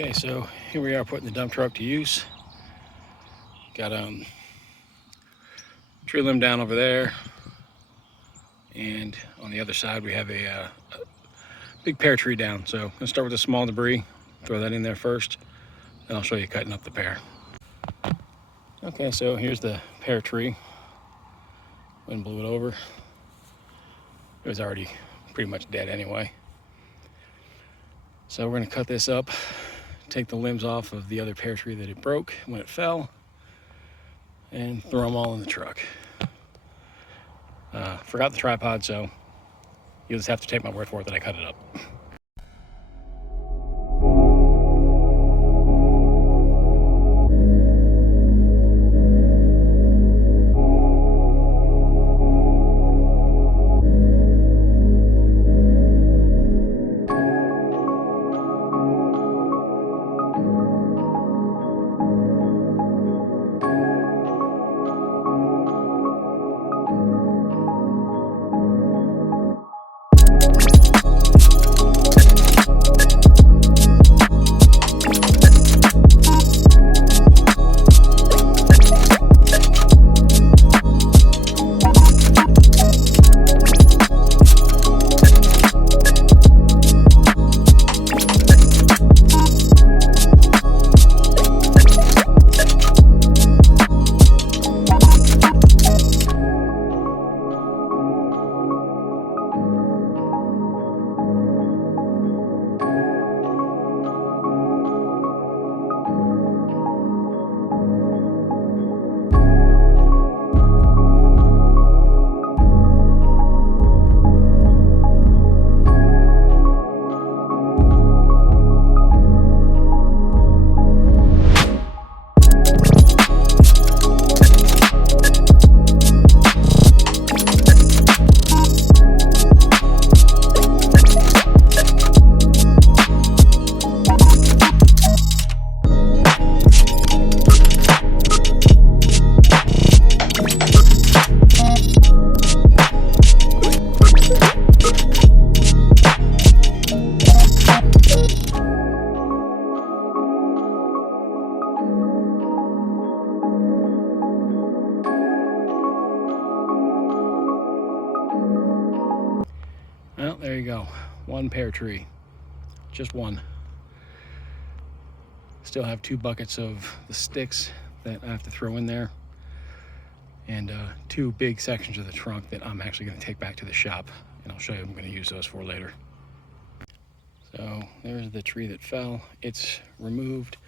Okay, so here we are putting the dump truck to use. Got tree limb down over there, and on the other side we have a big pear tree down. So I'm gonna start with the small debris, throw that in there first, then I'll show you cutting up the pear. Okay, so here's the pear tree. Wind blew it over. It was already pretty much dead anyway. So we're gonna cut this up, take the limbs off of the other pear tree that it broke when it fell, and throw them all in the truck. Forgot the tripod, so you'll just have to take my word for it that I cut it up. Well, there you go. One pear tree. Just one. Still have 2 buckets of the sticks that I have to throw in there, and 2 big sections of the trunk that I'm actually going to take back to the shop, and I'll show you what I'm going to use those for later. So there's the tree that fell. It's removed.